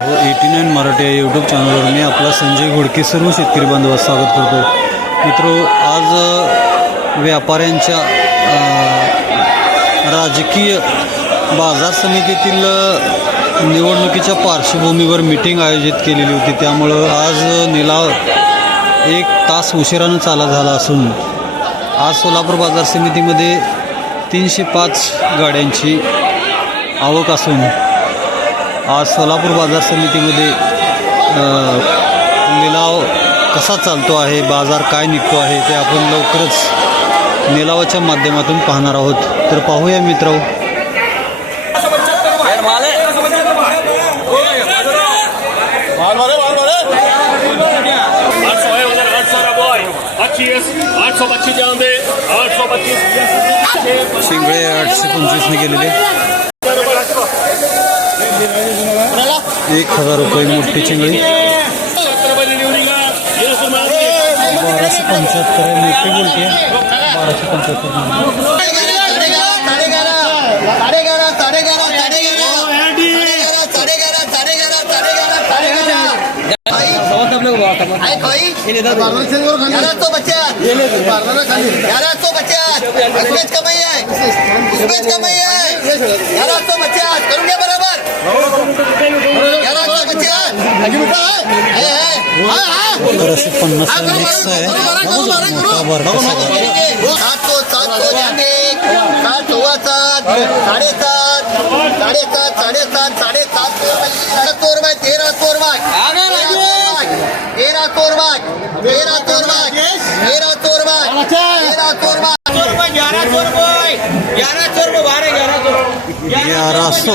व eighty nine Marathi या YouTube चॅनलवर मी आपला संजय घोडके सर्व शेतकरी बांधवास स्वागत करतो. मित्रो आज व्यापाऱ्यांच्या राजकीय बाजार समितीतील निवडणुकीच्या पार्श्वभूमीवर मिटिंग आयोजित केलेली होती. त्यामुळं आज निलाव एक तास उशिरानं चाला झाला असून आज सोलापूर बाजार समितीमध्ये तीनशे पाच गाड्यांची आवक असून आज सोलापूर बाजार समितीमध्ये लिलाव कसा चालतो आहे बाजार काय निघतो आहे ते आपण लवकरच लिलावाच्या माध्यमातून पाहणार आहोत. तर पाहूया मित्र शिंगळे आठशे पंचवीसने गेलेले आठ सौ बॉय पच्चीस आठ सौ पच्चीस जान दे आठ सौ पच्चीस शिंगळे आठशे पंचवीसने गेलेले एक हजार रुपये मोठी चिंगळी. बाराशे पंच्याहत्तर मोठी बोलते. बाराशे पंच्याहत्तर. सौ बच्चा ग्यारह सौ बच्चा उसमें कमाई है उसमें कमाई है ग्यारह सौ बच्चा करूंगे बराबर ग्यारह सौ बच्चा पन्नास मिक्स आहे. सात सौ सात सौ जाने सात हुआ सात साढ़े सात साढ़े सात साढ़े सात साढ़े सात सौ रुपये सौ रुपये तेरह सौ रुपये तेरह सौ रुपये तेरह सौ रुपये तेरह सौ रुपये तेरह सौ रुपये ग्यारह सौ रुपये ग्यारह सौ रुपये बारह ग्यारह सौ ग्यारह सौ।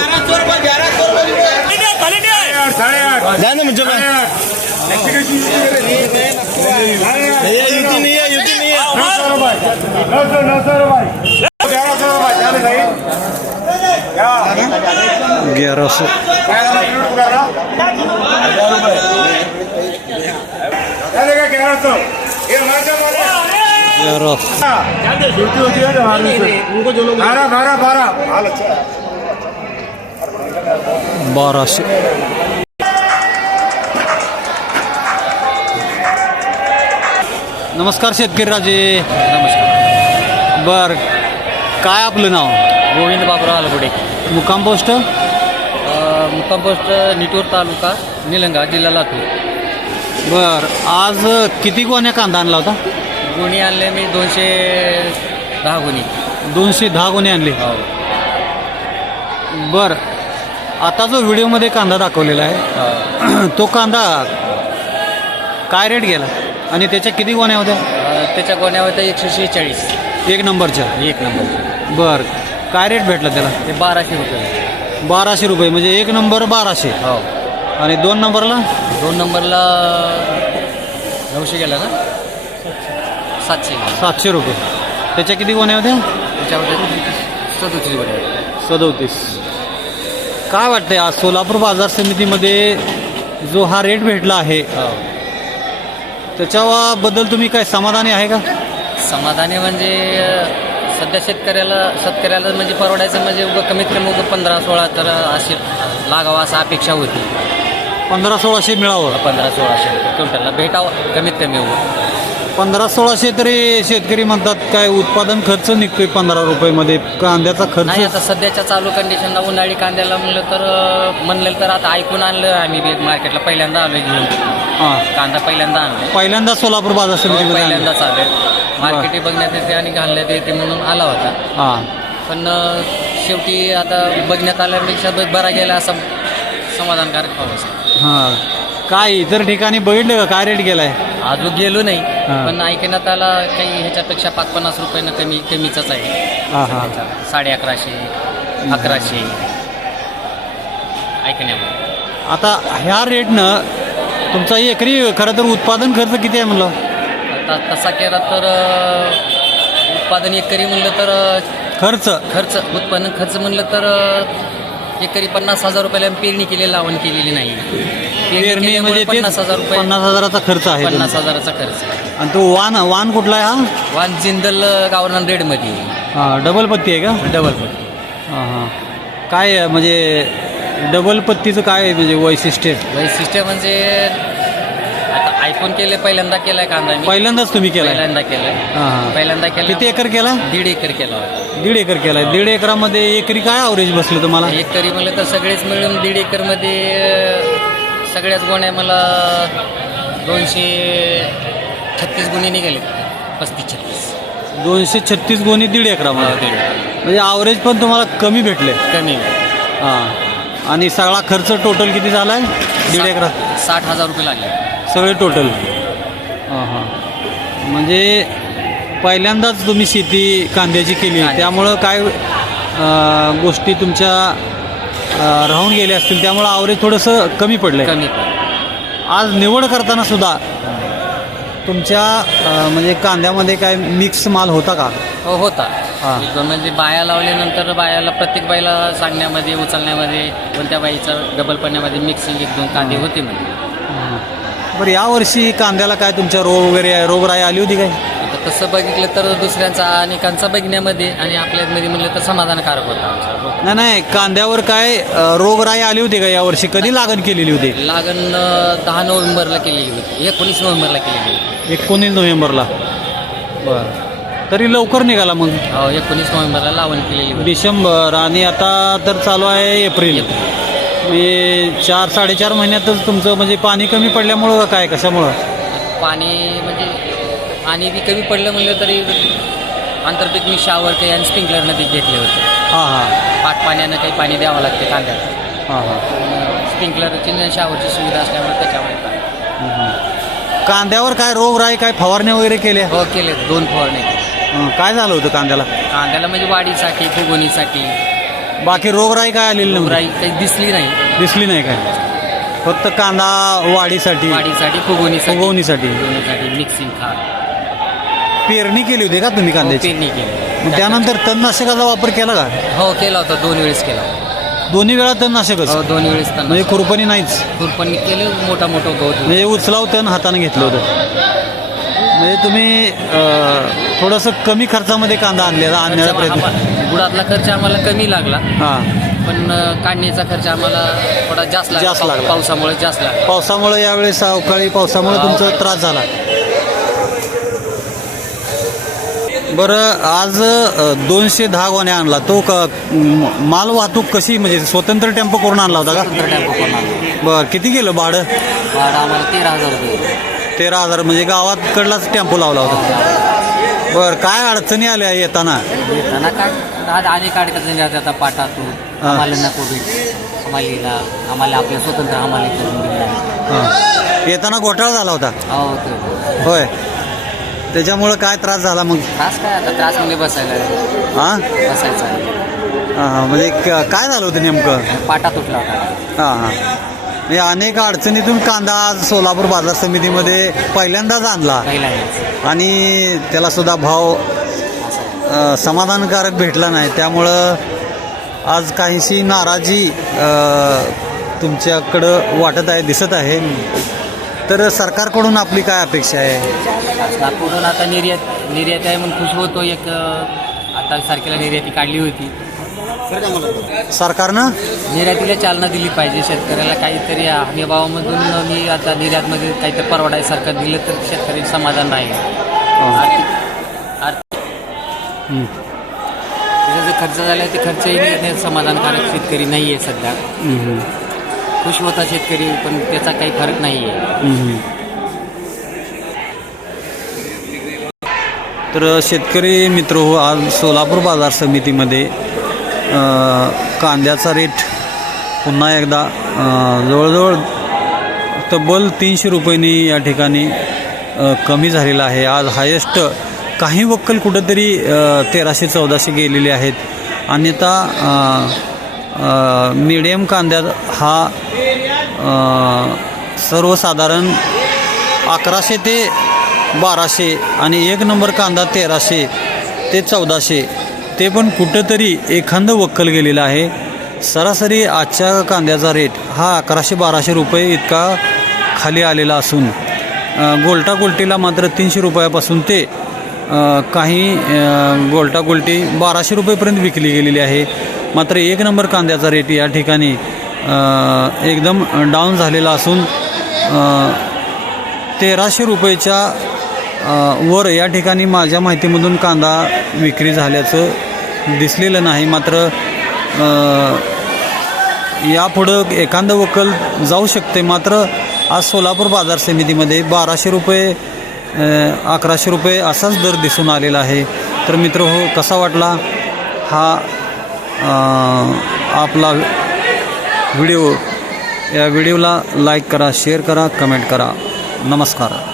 ग्यारह सौ रुपये ग्यारह सौ रुपये ग्यारह सौ। ग्यारह। बारह बारह बारह। बाराशे नमस्कार शेतकरी राजे. नमस्कार. बर काय आपलं नाव? गोविंद बाबुराव आलगुडे. मुक्काम पोस्ट? मुक्काम पोस्ट निटूर तालुका निलंगा जिल्हा लातूर. बर आज किती गोण्या कांदा आणला होता? गुणी आणले मी दोनशे दहा गुणी. दोनशे दहा गोणे आणले. हो. बर आता जो व्हिडिओमध्ये कांदा दाखवलेला आहे. तो कांदा काय रेट गेला? आणि त्याच्या किती गोण्या होत्या? त्याच्या गोण्या होत्या एकशे शेहेचाळीस एक नंबरच्या? एक नंबर बर. काय रेट भेटला त्याला? ते बाराशे रुपये. बाराशे रुपये म्हणजे एक नंबर बाराशे. हो. आणि दोन नंबरला? दोन नंबरला नऊशे गेला ना? सातशे. सातशे रुपये. त्याच्या किती गोण्या होत्या? त्याच्यामध्ये सदोतीस गोण्या सदोतीस. काय वाटतंय आज सोलापूर बाजार समितीमध्ये जो हा रेट भेटला आहे हो. त्याच्याबद्दल तुम्ही काय समाधानी आहे का? समाधानी म्हणजे सध्या शेतकऱ्याला शेतकऱ्याला म्हणजे परवडायचं म्हणजे उगं कमीत कमी उगं पंधरा सोळा तर अशी लागावं असं अपेक्षा होती. पंधरा सोळाशे मिळावं. पंधरा सोळाशे क्विंटलला भेटावं कमीत कमी उगं. पंधरा सोळाशे तरी शेतकरी म्हणतात काय उत्पादन खर्च निघतोय पंधरा रुपयेमध्ये? कांद्याचा नाही खर्च आता सध्याच्या चालू कंडिशनला उन्हाळी कांद्याला म्हणलं तर अ, म्हणलं तर आता ऐकून आणलं आम्ही बी मार्केटला पहिल्यांदा आलोय घेऊन. हां. कांदा पहिल्यांदा आणलाय पहिल्यांदा सोलापूर बाजार समितीमध्ये आणलं. पहिल्यांदाच आलोय. मार्केट बघण्यात येते आणि घालण्यात येते म्हणून आला होता. हां. पण अ, शेवटी आता बघण्यात आल्यापेक्षा ब- बरा गेला असं समाधानकारक पाऊस हां. काय इतर ठिकाणी बघितलं का? काय रेट गेलाय? अजून गेलो नाही हा. पण ऐकण्यात आला काही ह्याच्यापेक्षा पाच पन्नास रुपयानं कमी कमीचाच आहे. हां साडे अकराशे अकराशे. ऐकण्यामध्ये. आता ह्या रेटनं तुमचा एकरी खरं तर उत्पादन खर्च किती आहे म्हणलं? आता तसा केला तर अ, उत्पादन एकरी म्हणलं तर अ, खर्च. खर्च उत्पन्न खर्च म्हणलं तर अ, एकरी पन्नास हजार रुपयाला पेरणी केली लावण केलेली नाही. पेरणी केल्यामुळे म्हणजे ते पन्नास हजार रुपये पन्नास हजाराचा खर्च आहे पन्नास. हजाराचा खर्च आणि तो वान वान कुठला आहे हा? वान जिंदल गावरान रेडमध्ये. हा डबल पत्ती आहे का? डबल हां हां. काय आहे, म्हणजे डबल पत्तीचं काय आहे म्हणजे वैशिष्ट्य? वैशिष्ट्य म्हणजे आयफोन केले पहिल्यांदा केलाय कांदा मी. पहिल्यांदाच तुम्ही केलाय? पहिल्यांदा केलाय. हां हां. पहिल्यांदा केला किती एकर केला? दीड एकर केला होता. दीड एकर केलाय दीड एकरामध्ये एकरी काय अवरेज बसलं तुम्हाला? एक तरी म्हणलं तर सगळेच मिळून दीड एकरमध्ये अं, सगळ्याच गोण्या मला दोनशे छत्तीस गुन्हे निघाले. पस्तीस छत्तीस. दोनशे छत्तीस गोणी दीड एकरामध्ये? एकर. म्हणजे अवरेज पण तुम्हाला कमी भेटले. कमी. हां. आणि सगळा खर्च टोटल किती झालाय? दीड एकरा साठ हजार रुपये लागले. सगळे टोटल हां हां म्हणजे पहिल्यांदाच तुम्ही शेती कांद्याची केली. त्यामुळं काय गोष्टी तुमच्या राहून गेल्या असतील. त्यामुळं अवरेज थोडंसं कमी पडलं कमी आज निवड करताना सुद्धा तुमच्या म्हणजे कांद्यामध्ये काय मिक्स माल होता का? हो होता. हा. म्हणजे बाया लावल्यानंतर बायाला प्रत्येक बाईला सांगण्यामध्ये उचलण्यामध्ये कोणत्या बाईचा डबल पडण्यामध्ये मिक्सिंग एक दोन कांदे होते म्हणजे बरं यावर्षी कांद्याला काय तुमच्या रोग वगैरे आहे रोगराई आली होती काय? आता तसं बघितलं तर दुसऱ्यांचा अनेकांचा बघण्यामध्ये आणि आपल्यामध्ये म्हणलं तर समाधानकारक होता आमचा. नाही नाही कांद्यावर काय अं, रोगराई आली होती का यावर्षी कधी लागण केलेली होती? लागण अं, दहा नोव्हेंबरला केलेली होती. एकोणीस नोव्हेंबरला केलेली होती. एकोणीस नोव्हेंबरला? बरं. तरी लवकर निघाला मग? हो एकोणीस नोव्हेंबरला लावण केलेली होती. डिसेंबर आणि आता तर चालू आहे एप्रिल. म्हणजे चार साडेचार महिन्यातच तुमचं म्हणजे पाणी कमी पडल्यामुळं का काय कशामुळं? पाणी म्हणजे पाणी बी कमी पडलं म्हणलं तरी आंतरपीक मी शावर काही आणि स्प्रिंकलर नदी घेतले होते. हां हां. पाट पाण्यानं काही पाणी द्यावं लागते कांद्याला. हां हां. स्प्रिंकलरची आणि शावरची सुविधा असल्यामुळे त्याच्यामुळे पाणी. कांद्यावर काय रोगराई काय फवारण्या वगैरे केल्या? हो केले दोन फवारणी. हं, काय झालं होतं कांद्याला? कांद्याला म्हणजे वाढीसाठी फुगवणीसाठी. बाकी रोगराई काय आलेली नव्हती? राई काही दिसली नाही. दिसली नाही काय? फक्त कांदा वाढीसाठी वाढीसाठी फुगवणीसाठी. फुगवणीसाठी. फुगवणीसाठी मिक्सिंग खात. पेरणी केली होती का तुम्ही कांद्याची? पेरणी केली. मग त्यानंतर तणनाशकाचा वापर केला का? हो केला होता दोन वेळेस केला. दोन्ही वेळा तणनाशकच? हो दोन वेळेस त्यांना म्हणजे खुरपणी नाहीच? खुरपणी केले मोठा मोठा गवत म्हणजे उचलाव तण हाताने घेतलं होतं. म्हणजे तुम्ही अं, थोडंसं कमी खर्चामध्ये कांदा आणलेला आणण्याचा प्रयत्न. आम्हाला- गुळातला खर्च आम्हाला कमी लागला. हां. पण अं, काढणीचा खर्च आम्हाला थोडा जास्त लागला. जास्त लागला. पावसामुळे जास्त लागला. पावसामुळे यावेळेस अवकाळी पावसामुळे तुमचा त्रास झाला. बरं आज अं, दोनशे दहा गोण्या आणला. तो क म- माल वाहतूक कशी म्हणजे स्वतंत्र टेम्पो करून आणला होता का? स्वतंत्र टेम्पो करून आणला. बरं किती गेलं भाडं? भाडं आम्हाला तेरा हजार रुपये तेरा हजार म्हणजे गावाकडलाच टेम्पो लावला होता. बरं काय अडचणी आल्या येताना? येताना आज अनेक अडचणी येतात आता पाटातून. आम्हाला नको भेट आम्हाला आम्हाला आपलं स्वतंत्र आम्हाला करून दिलं. येताना घोटाळा झाला होता? हो ते. होय. त्याच्यामुळं काय त्रास झाला मग? त्रास काय आता? त्रास म्हणजे बसायला. हां? बसायचा. हां म्हणजे काय झालं होतं नेमकं? पाटा तुटला होता. हां हां. म्हणजे अनेक अडचणीतून कांदा आज सोलापूर बाजार समितीमध्ये पहिल्यांदाच आणला. आणि त्याला सुद्धा भाव अ, समाधानकारक भेटला नाही. त्यामुळं आज काहीशी नाराजी अ, तुमच्याकडं वाटत आहे दिसत आहे. तर सरकारकडून आपली काय अपेक्षा आहे? नागपूरहून आता निर्यात निर्यात आहे म्हणून खुश होतो. एक अं, आता सारखेला निर्याती काढली होती. सरकारनं? निर्यातीला चालना दिली पाहिजे. शेतकऱ्याला काहीतरी हमीभावामधून मी आता निर्यातमध्ये काहीतरी परवडायसारखं दिलं तर शेतकरी समाधान राहील. आर्थिक आर्थिक हं. त्याचा जो खर्च झाला ते खर्चही नाही समाधानकारक शेतकरी नाही आहे सध्या. हं, खुश होता शेतकरी पण त्याचा काही फरक नाही आहे. तर शेतकरी मित्र हो आज सोलापूर बाजार समितीमध्ये कांद्याचा रेट पुन्हा एकदा जवळजवळ तब्बल तीनशे रुपयांनी या ठिकाणी कमी झालेला आहे. आज हायेस्ट काही वक्कल कुठंतरी तेराशे चौदाशे गेलेले आहेत. अन्यथा मीडियम कांद्या हा सर्वसाधारण अकराशे ते बाराशे आणि एक नंबर कांदा तेराशे ते चौदाशे ते पण कुठंतरी एखादं वक्कल गेलेलं आहे. सरासरी आजच्या कांद्याचा रेट हा अकराशे बाराशे रुपये इतका खाली आलेला असून अ, गोल्टा गोल्टीला मात्र तीनशे रुपयापासून ते काही अ, गोल्टा गोल्टी बाराशे रुपयेपर्यंत विकली गेलेली आहे. मात्र एक नंबर कांद्याचा रेट या ठिकाणी एकदम डाऊन झालेला असून तेराशे रुपयेच्या वर या ठिकाणी माझ्या माहितीमधून कांदा विक्री झाल्याचं दिसलेलं नाही. मात्र यापुढं एखादं वकल जाऊ शकते. मात्र आज सोलापूर बाजार समितीमध्ये बाराशे रुपये अकराशे रुपये असाच दर दिसून आलेला आहे. तर मित्र हो कसा वाटला हा आपला व्हिडिओ? या व्हिडिओला लाईक करा शेअर करा कमेंट करा. नमस्कार.